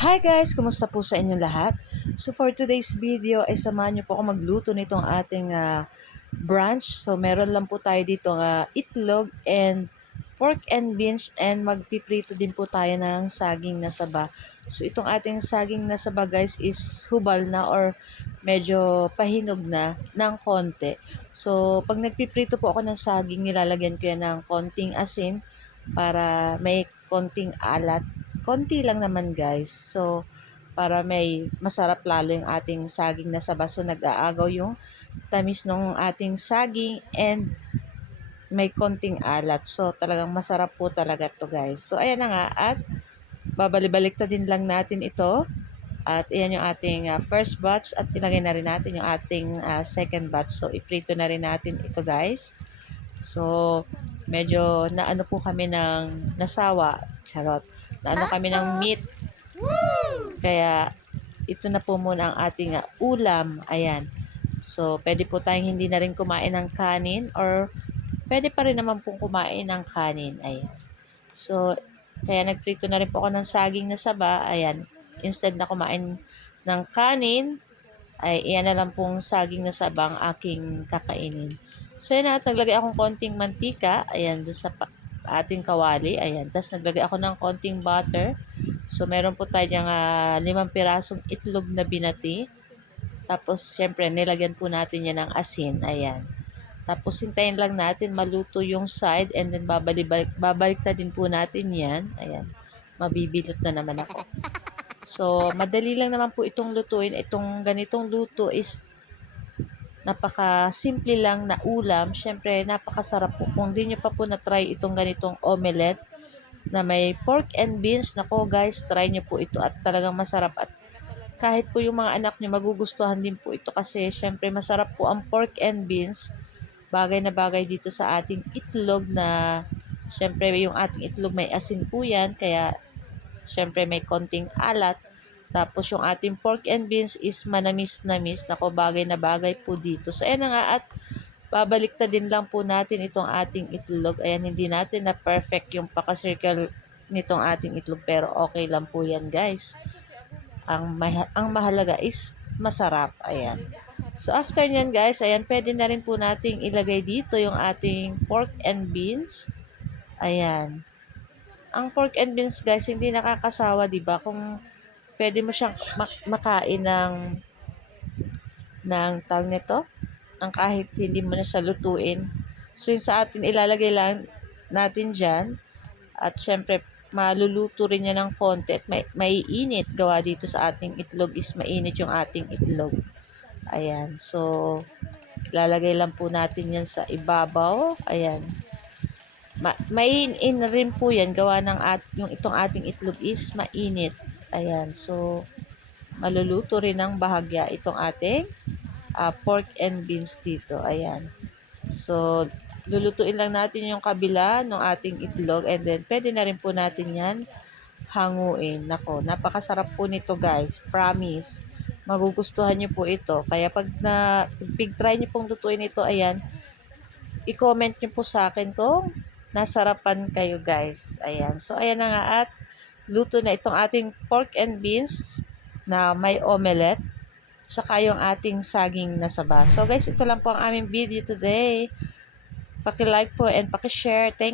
Hi guys! Kumusta po sa inyong lahat? So for today's video ay samahan niyo po ako magluto nitong ating brunch. So meron lang po tayo dito itlog and pork and beans and magpiprito din po tayo ng saging na saba. So itong ating saging na saba guys is hubal na or medyo pahinog na ng konti. So pag nagpiprito po ako ng saging, nilalagyan ko yan ng konting asin para may konting alat. Konti lang naman guys. So, para may masarap lalo yung ating saging na saba. So, nag-aagaw yung tamis ng ating saging and may konting alat. So, talagang masarap po talaga to guys. So, ayan na nga. At babalibalik din lang natin ito. At ayan yung ating first batch. At ilagay na rin natin yung ating second batch. So, iprito na rin natin ito guys. So, medyo naano po kami ng nasawa. Charot. Naano kami ng meat. Kaya, ito na po muna ang ating ulam. Ayan. So, pwede po tayong hindi na rin kumain ng kanin or pwede pa rin naman pong kumain ng kanin. Ayan. So, kaya nagprito na rin po ako ng saging na saba. Ayan. Instead na kumain ng kanin, ay iyan na lang pong saging na saba ang aking kakainin. So, yan at naglagay akong konting mantika. Ayan, doon sa ating kawali. Ayan. Tapos, naglagay ako ng konting butter. So, meron po tayo diyang 5 pirasong itlog na binati. Tapos, syempre, nilagyan po natin yan ng asin. Ayan. Tapos, hintayin lang natin maluto yung side and then babalik na din po natin yan. Ayan. Mabibilot na naman ako. So, madali lang naman po itong lutuin. Itong ganitong luto is napaka-simple lang na ulam. Syempre, napakasarap po. Kung di nyo pa po na-try itong ganitong omelette na may pork and beans, nako guys, try nyo po ito at talagang masarap. At kahit po yung mga anak nyo, magugustuhan din po ito kasi syempre masarap po ang pork and beans. Bagay na bagay dito sa ating itlog na syempre yung ating itlog may asin po yan. Kaya syempre may konting alat. Tapos yung ating pork and beans is manamis-namis. Nako, bagay na bagay po dito. So ayan na nga at babalik na din lang po natin itong ating itlog. Ayan, hindi natin na perfect yung paka-circle nitong ating itlog. Pero okay lang po yan guys. Ang mahalaga is masarap. Ayan. So after nyan guys, ayan, pwede na rin po nating ilagay dito yung ating pork and beans. Ayan. Ang pork and beans guys, hindi nakakasawa, 'di ba? Kung pwede mo siyang makain ng tawag nito, ng kahit hindi mo na siya lutuin. So yung sa atin ilalagay lang natin diyan at syempre maluluto rin niya ng konti at maiinit gawa dito sa ating itlog is mainit yung ating itlog. Ayan. So ilalagay lang po natin yan sa ibabaw. Ayan. Main rin po yan gawa ng yung itong ating itlog is mainit. Ayan. So maluluto rin ng bahagya itong ating pork and beans dito. Ayan. So, lulutuin lang natin yung kabila ng ating itlog and then pwede na rin po natin yan hanguin. Nako, napakasarap po nito guys. Promise. Magugustuhan nyo po ito. Kaya pag try nyo pong lutuin ito, ayan, i-comment nyo po sa akin kung nasarapan kayo guys. Ayan. So, ayan na nga at luto na itong ating pork and beans na may omelette. Saka yung ating saging na saba. So guys, ito lang po ang aming video today. Paki-like po and paki-share. Thank you.